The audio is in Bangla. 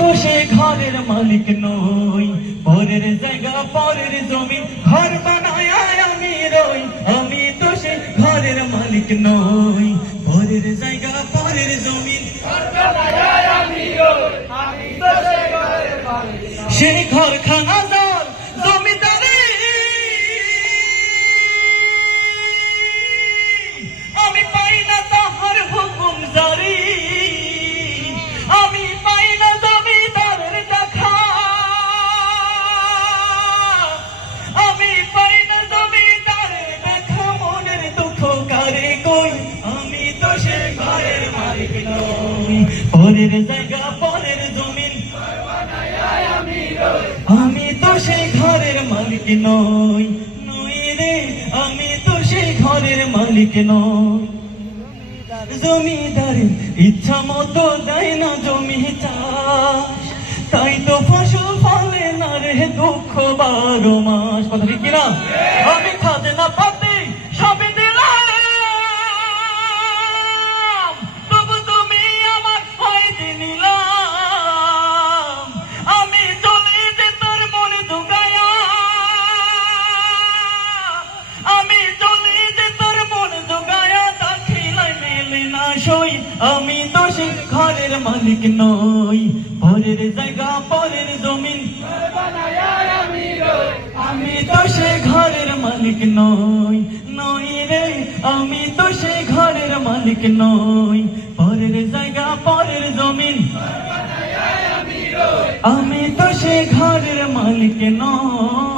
তো সে ঘরের মালিক নই, পরের জায়গা পরের জমি ঘর বানায় আমি রই। আমি তো সে ঘরের মালিক নই, পরের জায়গা পরের জমি ঘর বানায় আমি রই। আমি তো সে ঘরের মালিক নই। সেই ঘর খানা যার জমিদারি আমি পাই না তাহার হুকুম জারি। আমি পাই না জমিদারের দেখা, আমি পাই না জমিদারের দেখা। মনের দুঃখ কারে কই, আমি তো সে ঘরের মালিক নই, পরের জায়গা পরের জমিন ঘর বানায় আমি রই। আমি তো সেই ঘরের মালিক নই, নই রে, আমি তো সেই ঘরের মালিক নই। জমিদারের ইচ্ছা মতো দেয় না জমি চাষ, তাই তো ফসল ফলে না রে দুঃখ 12 মাস। কথা ঠিক কিনা? আমি খাজনা পাতি সবই দিলাম, তবু তুমি আমার ফায়দে নিলাম। আমি চলে যে তোর মন জোগায়া, আমি চলে যে তোর মন জোগায়া, দাখিলায় মেলে না সই। আমি তো সে ঘরের মালিক নই, পরের জায়গা পরের জমিন ঘর বানায় আমি রই। আমি তো সে ঘরের মালিক নই, নই রে, আমি তো সে ঘরের মালিক নই, পরের জায়গা পরের জমিন ঘর বানায় আমি রই। আমি তো সে ঘরের মালিক নই।